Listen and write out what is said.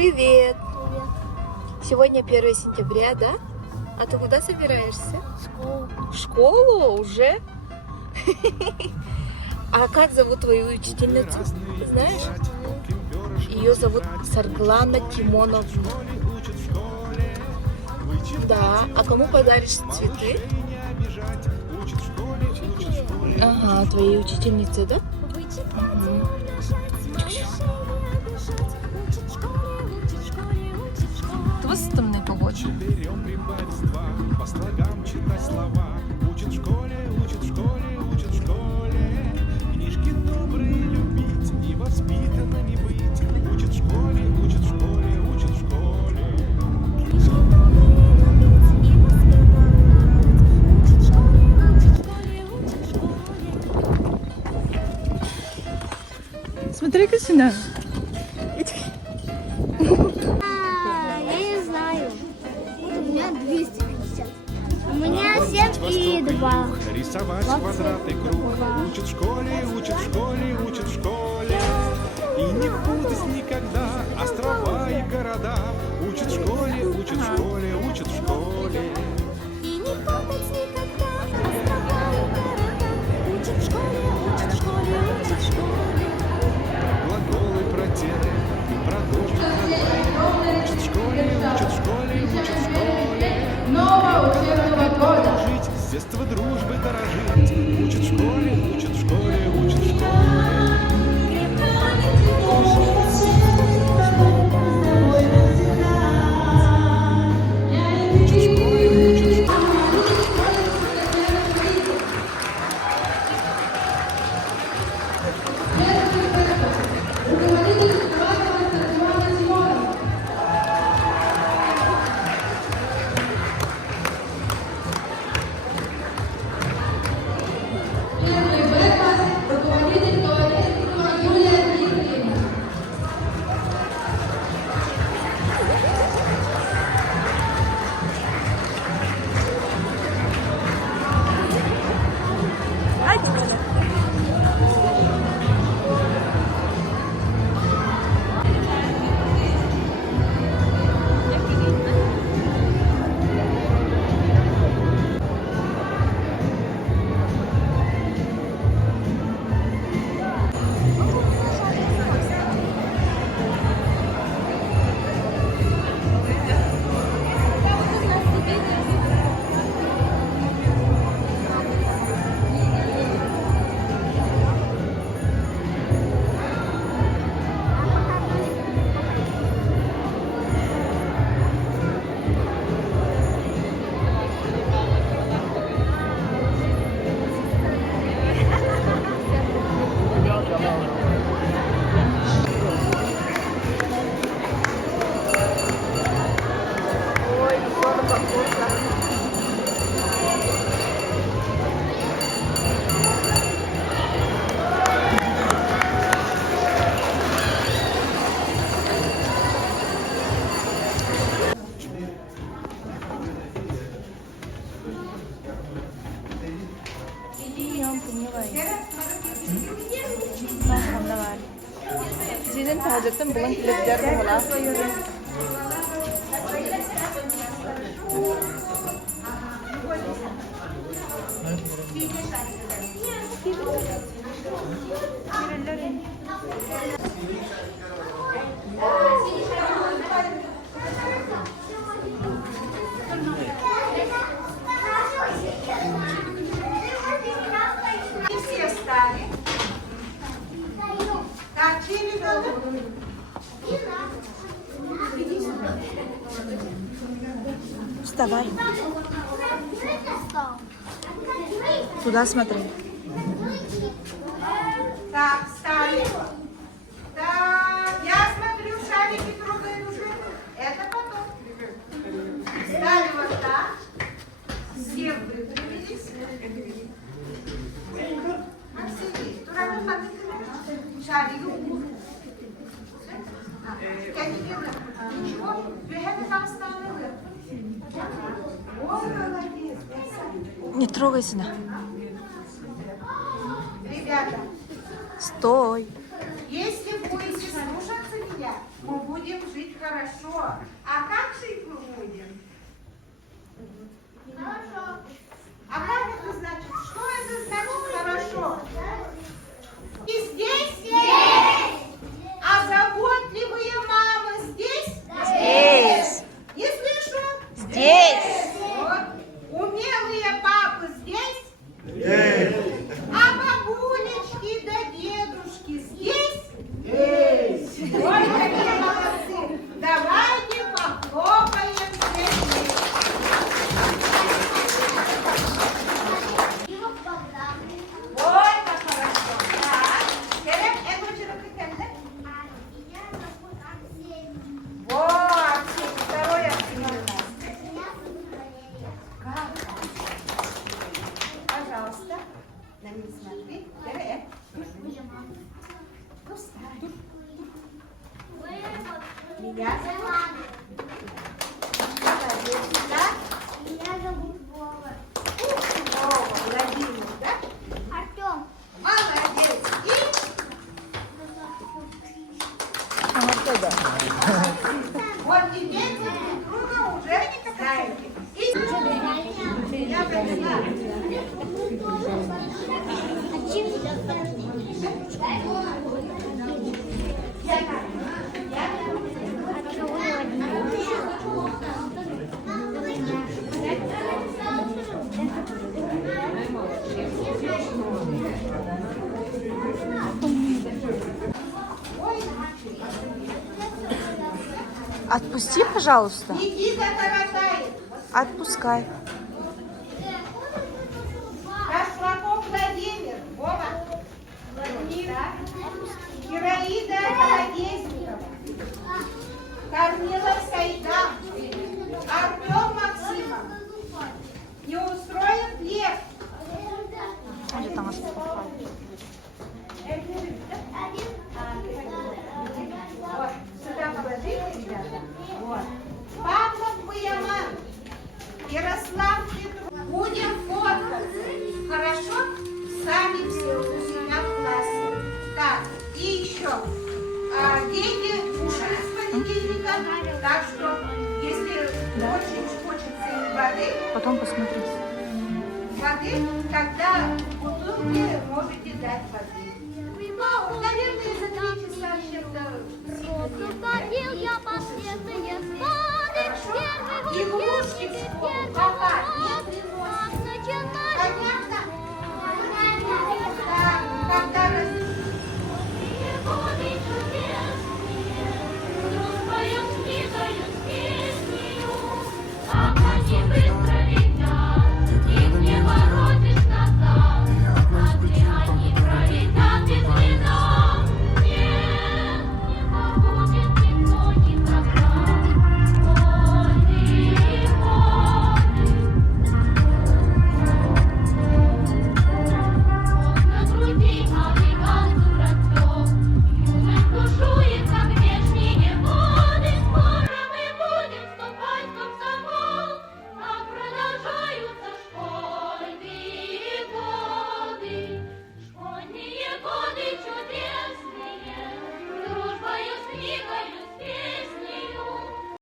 Привет! Сегодня 1 сентября, да? А ты куда собираешься? Школу. В школу уже? А как зовут твою учительницу? Знаешь? Ее зовут Сарглана Тимоновна. Да. А кому подаришь цветы? Ага, твоей учительнице, да? Угу. Твистомний погода. Берем прибавить два, по слогам читать слова. Учат в школе, учат в школе, учат в школе. Книжки добрые любить и воспитанными быть. Учат в школе, учат в школе, учат в школе. Книжки добрые любить и воспевать. Учат в школе, учат в школе. Смотри-ка сюда. Я не знаю. Вот у меня 250. У меня 7 и 2. Рисовать квадрат и круг. Учат в школе, учат в школе, учат в школе. И не путать никогда острова и города. Учат в школе, учат в школе, учат в школе. И не путать никогда острова и города. Учат в школе, учат в школе, учат в школе. Глаголы протеры и продолжить название. Учат в школе, учат в школе, учат в школе. Нового учебного года! Жить, с детства дружбы дорожить. Учат в школе, учат в школе, учат в школе. Учат в школе, учат в школе. Руководитель Саватова Тимона Тимонова. Первый Б-класс, руководитель Колодецкого Юлия Дмитриевна. Sizin tahajatın bulan kilitler bola. Все встали. Так, чьи ребенок? Вставай. Туда смотри. Так, встали. Так, я смотрю, шарики трогают уже. Это потом. Встали вот так. Все выпрямились. Максим, тура шарики. Ничего, бегали там ставили. Ой, молодец. Не трогай сына. Ребята, Стой. если будете слушаться меня, мы будем жить хорошо. А как жить мы будем? Хорошо. А как это значит? Что это значит хорошо? И здесь? Здесь. А заботливые мамы здесь? Здесь. Не слышу? Здесь. Вот. Умелые папы здесь? Здесь. А бабулечки да дедушки здесь? Здесь. Ой, какие молодцы. Давайте похлопаем здесь. Ой, как хорошо. Так. Kerem, en ucunu kıkındı. Меня зовут Арсений. Вот, Арсений, второй Арсений у нас. Меня зовут Валерия. Как? Пожалуйста, на меня смотри. Kerem. Ну, встань. Меня зовут. Да? Меня зовут Вова. Вова, Владимир, да? Артем. Молодец. И вот теперь вы друг друга уже знаете. И я поняла. Отпусти, пожалуйста. Никита коротает. Отпускай. Кашлаков Владимир. Вова. Владимир. Ираида Колодезникова. Корнилов Сайдам. Артем Максимов. Неустроев Лев. Вот. Сюда положите, ребята. Вот. Павлов Буяман. Ярослав Петров. Будем фоткаться. Хорошо? Сами все у себя в классе. Так, и еще. Дети кушают с понедельника. Так что, если очень хочется им Потом посмотри. воды, тогда в бутылке можете дать воды. Ну, наверное, за 3 часа чем-то Крокодил, я последние спады, Хорошо? первый И год, лучше первый всего год, попасть. начинается.